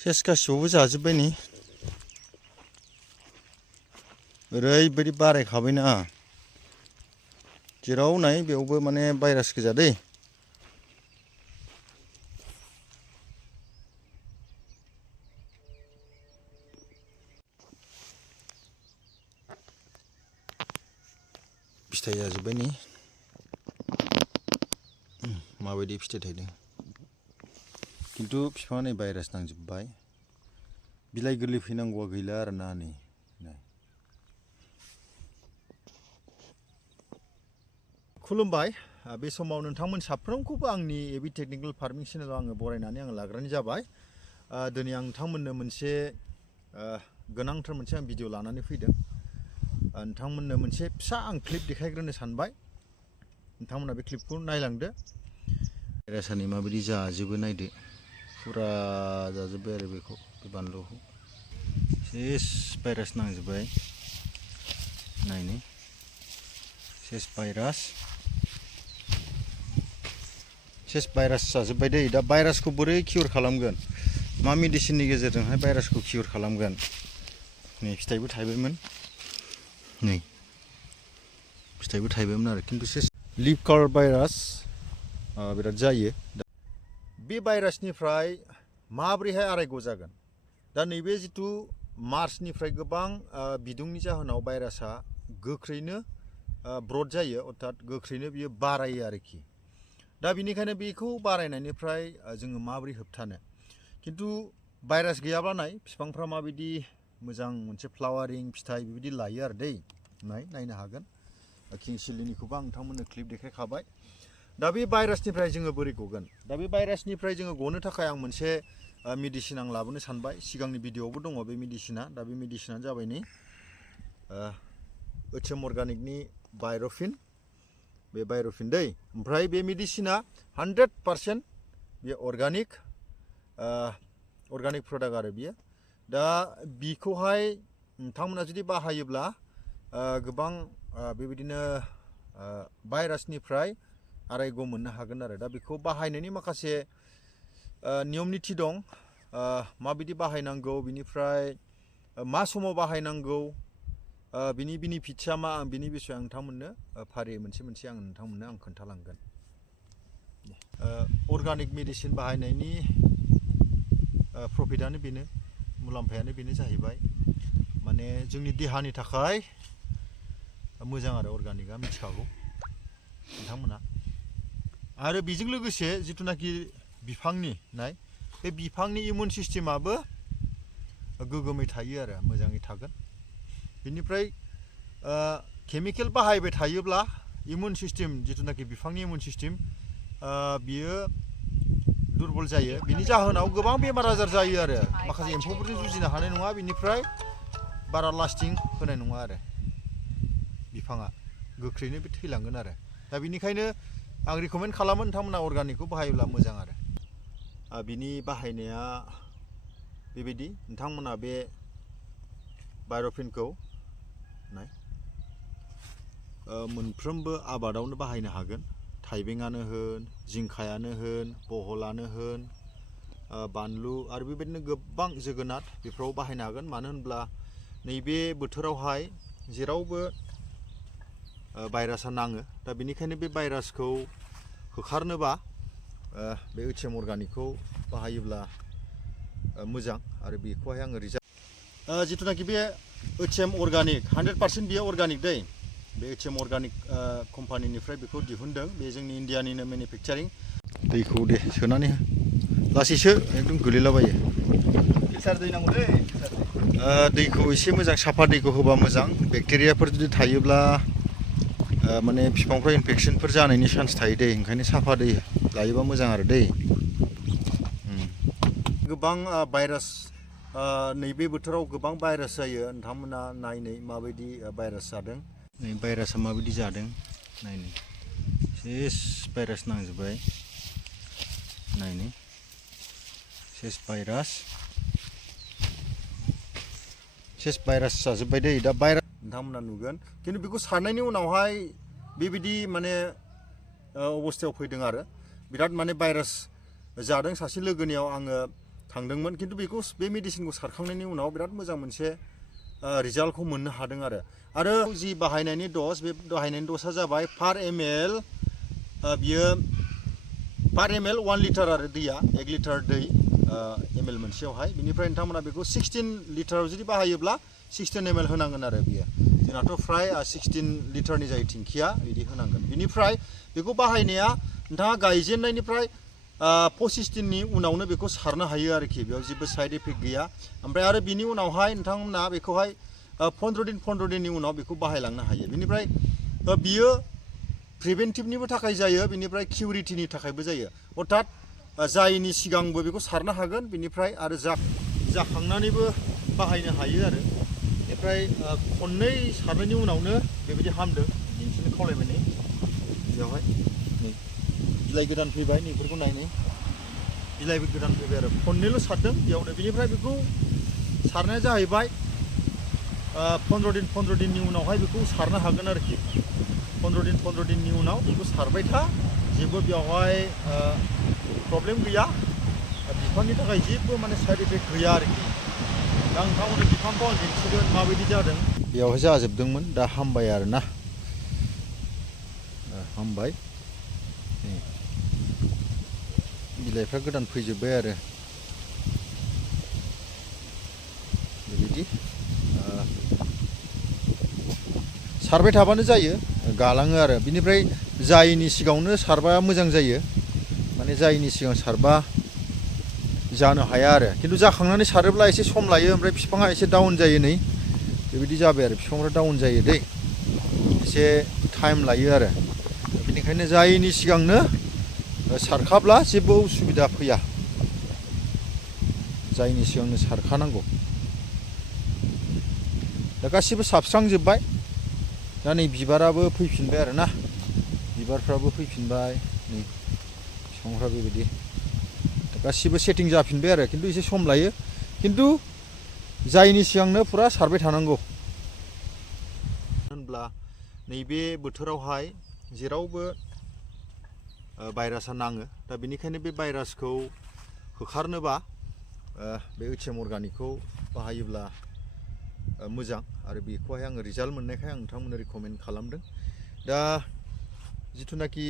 सेस गासिबो जाजोब्बाय नै ओरैबायदि बारायखाबायना जेराव नाय बेयावबो माने भाइरास गोजा दै फिथाइ जाजोब्बाय नै माबायदि फिथाइ थायदों खिन्थु बिफाङा नै भाइरास नांजोब्बाय बिलाइ गोरलै फैनांगौआ गैला आरोना नै खुलुमबाय बे समाव नोंथांमोन साफ्रोमखौबो आंनि एबि टेक्निकेल फार्मिं चेनेलाव आङो बरायनानै आं लाग्रानि जाबाय दिनै आं नोंथांमोननो मोनसे गोनांथार मोनसे आं भिडिअ लानानै फैदों नोंथांमोननो मोनसे फिसा आं क्लिप देखायग्रोनो सानबाय नोंथांमोना बे क्लिपखौ नायलांदो भाइरासआनो माबायदि जाजोबो नायदो फुरा जाजोब्बाय आरो बेखौ बे बानलुखौ सेस भाइरास नांजोब्बाय नायनो सेस भाइरास जाजोब्बाय दै दा भाइरासखौ बोरै किउर खालामगोन मा मेडिसिननि गेजेरजोंहाय भाइरासखौ किउर खालामगोन नै फिथाइबो थाइबायमोन नै फिथाइबो थाइबायमोन आरो खिन्थु सेस फ्लिपकार्ट भाइरास बिराद जायो बे भाइरासनिफ्राय माबोरैहाय आरायग' जागोन दा नैबे जिथु मार्चनिफ्राय गोबां बिदुंनि जाहोनाव भाइरासआ गोख्रैनो ब्रड जायो अर्थात गोख्रैनो बियो बारायो आरोखि दा बिनिखायनो बेखौ बारायनायनिफ्राय जोङो माबोरै होबथानो खिन्थु भाइरास गैयाब्ला नाय बिफांफ्रा माबायदि मोजां मोनसे फ्लावारिं फिथाइ बेबायदि लायो आरो दै नायनो हागोन किं सिलिनिखौबो आं नोंथांमोननो क्लिप देखायखाबाय दा बे भाइरासनिफ्राय जोङो बोरै गगोन दा बे भाइरासनिफ्राय जोङो गनो थाखाय आं मोनसे मेडिसिन आं लाबोनो सानबाय सिगांनि भिडिअआवबो दङ बे मेडिसिना दा बे मेडिसिनानो जाबाय नै एचएम अर्गानिकनि भाइर'फिन बे भाइर'फिन दै ओमफ्राय बे मेडिसिना 100% बे अर्गानिक प्रडाक्ट आरो बियो दा बिखौहाय नोंथांमोना जुदि बाहायोब्ला गोबां बेबायदिनो भाइरासनिफ्राय आरायग' मोननो हागोन आरो दा बेखौ बाहायनायनि माखासे नियम निथि दं माबायदि बाहायनांगौ बिनिफ्राय मा समाव बाहायनांगौ बिनि बेनिफिट्सआ मा आं बिनि बिसय आं नोंथांमोननो फारियै मोनसे आं नोंथांमोननो आं खोन्थालांगोन अर्गानिक मेडिसिन बाहायनायनि प्रफिटआनो बेनो मुलाम्फायानो बेनो जाहैबाय माने जोंनि देहानि थाखाय मोजां आरो अर्गानिकआ मिथिखागौ नोंथांमोना आरो बेजों लोगोसे जिथुनाखि बिफांनि नाय बे बिफांनि इमिउन सिस्टेमाबो गोग्गोमै थायो आरो मोजाङै थागोन बेनिफ्राय केमिकेल बाहायबाय थायोब्ला इमिउन सिस्टेम जिथुनाखि बिफांनि इमिउन सिस्टेम बियो दुरबल जायो बिनि जाहोनाव गोबां बेमार आजार जायो आरो माखासे एम्फौफोरजों जुजिनो हानाय नङा बिनिफ्राय बारा लास्टिं होनाय नङा आरो बिफाङा गोख्रैनो बे थैलांगोन आरो दा बिनिखायनो आं रिकमेन्ड खालामो नोंथांमोना अर्गानिकखौ बाहायोब्ला मोजां आरो बिनि बाहायनाया बेबायदि नोंथांमोना बे भाइर'फिनखौ नाय मोनफ्रोमबो आबादावनो बाहायनो हागोन थाइबेंआनो होन जिंखायानो होन बहलानो होन बानलु आरो बेबायदिनो गोबां जोगोनार बेफोराव बाहायनो हागोन मानो होनब्ला नैबे बोथोरावहाय जेरावबो भाइरासआ नाङो दा बेनिखायनो बे भाइरासखौ होखारनोबा बे एचएम अर्गानिकखौ बाहायोब्ला मोजां आरो बेखौहाय आङो जिथुनाखि बे एचएम अर्गानिक 100% बियो अर्गानिक दै बे एचएम अर्गानिक कम्पानिनिफ्राय बेखौ दिहुनदों बे जोंनि इन्डियानिनो मेनुफेक्चारिं दैखौ दे सोनानै लासैसो एकदम गोलैलाबायो फिल्टार दै नांगौ दै दैखौ एसे मोजां साफा दैखौ होबा मोजां बेक्टेरियाफोर जुदि थायोब्ला माने बिफांफ्राव इनफेक्सनफोर जानायनि चान्स थायो दै ओंखायनो साफा दै लायोबा मोजां आरो दै गोबां भाइरास नैबे बोथोराव गोबां भाइरास जायो नोंथांमोना नायनै माबायदि भाइरास जादों नै भाइरासआ माबायदि जादों नायनै सेस भाइरास नांजोब्बाय नायनै सेस भाइरास जाजोब्बाय दै दा भाइरास नोंथांमोना नुगोन खिन्थु बेखौ सारनायनि उनावहाय बेबायदि माने अबस्थायाव फैदों आरो बिराद माने भाइरास जादों सासे लोगोनियाव आङो थांदोंमोन खिन्थु बेखौ बे मेडिसिनखौ सारखांनायनि उनाव बिराद मोजां मोनसे रिजाल्टखौ मोननो हादों आरो जि बाहायनायनि द'ज बे बाहायनायनि द'जआ जाबाय पार एमएल बियो पार एमएल 1 लिटार आरो दैया 1 लिटार दै एमएल मोनसेयावहाय बिनिफ्राय नोंथांमोना बेखौ 16 लिटाराव जुदि बाहायोब्ला 16 एमएल होनांगोन आरो बियो जोंनाथ' फ्राय 16 लिटारनि जायो टेंकिया बिदि होनांगोन बिनिफ्राय बेखौ बाहायनाया नोंथाङा गायजेननायनिफ्राय 25 दिननि उनावनो बेखौ सारनो हायो आरोखि बेयाव जेबो साइड इफेक्ट गैया ओमफ्राय आरो बिनि उनावहाय नोंथांमोना बेखौहाय 15 दिननि उनाव बेखौ बाहायलांनो हायो बिनिफ्राय बियो प्रिभेन्टिभनिबो थाखाय जायो बिनिफ्राय किउरिटिनि थाखायबो जायो अर्थात जायैनि सिगांबो बेखौ सारनो हागोन बिनिफ्राय आरो जाखांनानैबो बाहायनो हायो आरो बेनिफ्राय खननै सारनायनि उनावनो बेबायदि हामदों दिन्थिनो खावलायबाय नै बेयावहाय नै बिलाइ गोदान फैबाय नैफोरखौ नायनै बिलाइबो गोदान फैबाय आरो खननैल' सारदों बेयावनो बिनिफ्राय बेखौ सारनाया जाहैबाय 15 दिननि उनावहाय बेखौ सारनो हागोन आरोखि 15 दिननि उनाव बेखौ सारबाय था जेबो बेवहाय प्रब्लेम गैया बिफांनि थाखाय जेबो माने साइड इफेक्ट गैया आरोखि दा नोंथांमोननो बिफांखौ आं दिन्थिगोन माबायदि जादों बेयावहाय जाजोबदोंमोन दा हामबाय आरोना हामबाय बिलाइफ्रा गोदान फैजोब्बाय आरो बेबायदि सारबाय थाबानो जायो गालाङो आरो बिनिफ्राय जायैनि सिगाङावनो सारबा मोजां जायो माने जायैनि सिगां सारबा जानो हाया आरो खिन्थु जाखांनानै सारोब्ला एसे सम लायो ओमफ्राय बिफाङा एसे डाउन जायो नै बेबायदि जाबाय आरो बिफांफ्रा डाउन जायो दै एसे टाइम लायो आरो बेनिखायनो जायैनि सिगांनो सारखाब्ला जेबो उसुबिदा फैया जायैनि सिगांनो सारखानांगौ दा गासिबो साबस्रांजोब्बाय दा नै बिबाराबो फैफिनबाय आरो ना बिबारफ्राबो फैफिनबाय नै बिफांफ्रा बेबायदि गासिबो सेटिं जाफिनबाय आरो खिन्थु एसे सम लायो खिन्थु जायैनि सिगांनो फुरा सारबाय थानांगौ होनब्ला नैबे बोथोरावहाय जेरावबो भाइरासआ नाङो दा बेनिखायनो बे भाइरासखौ होखारनोबा बे एचएम अर्गानिकखौ बाहायोब्ला मोजां आरो बेखौहाय आङो रिजाल्ट मोननायखाय आं नोंथांमोननो रिकमेन्ड खालामदों दा जिथुनाखि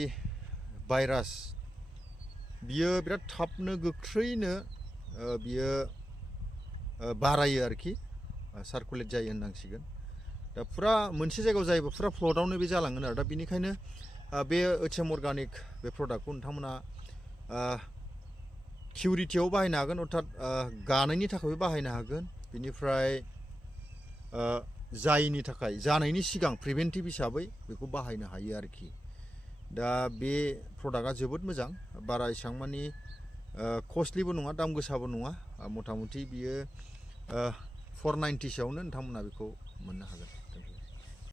भाइरास बियो बिराद थाबनो गोख्रैनो बियो बारायो आरोखि सार्कुलेट जायो होननांसिगोन दा फुरा मोनसे जायगायाव जायोबा फुरा फ्लटआवनो बे जालांगोन आरो दा बेनिखायनो बे एचएम अर्गानिक बे प्रडाक्टखौ नोंथांमोना किउरिटियाव बाहायनो हागोन अर्थात गानायनि थाखायबो बाहायनो हागोन बिनिफ्राय जायैनि थाखाय जानायनि सिगां प्रिभेन्टिभ हिसाबै बेखौ बाहायनो हायो आरोखि दा बे प्रडाक्टआ जोबोद मोजां बारा एसेबां मानि कस्टलिबो नङा दाम गोसाबो नङा मथा मथि बियो 490 सोआवनो नोंथांमोना बेखौ मोननो हागोन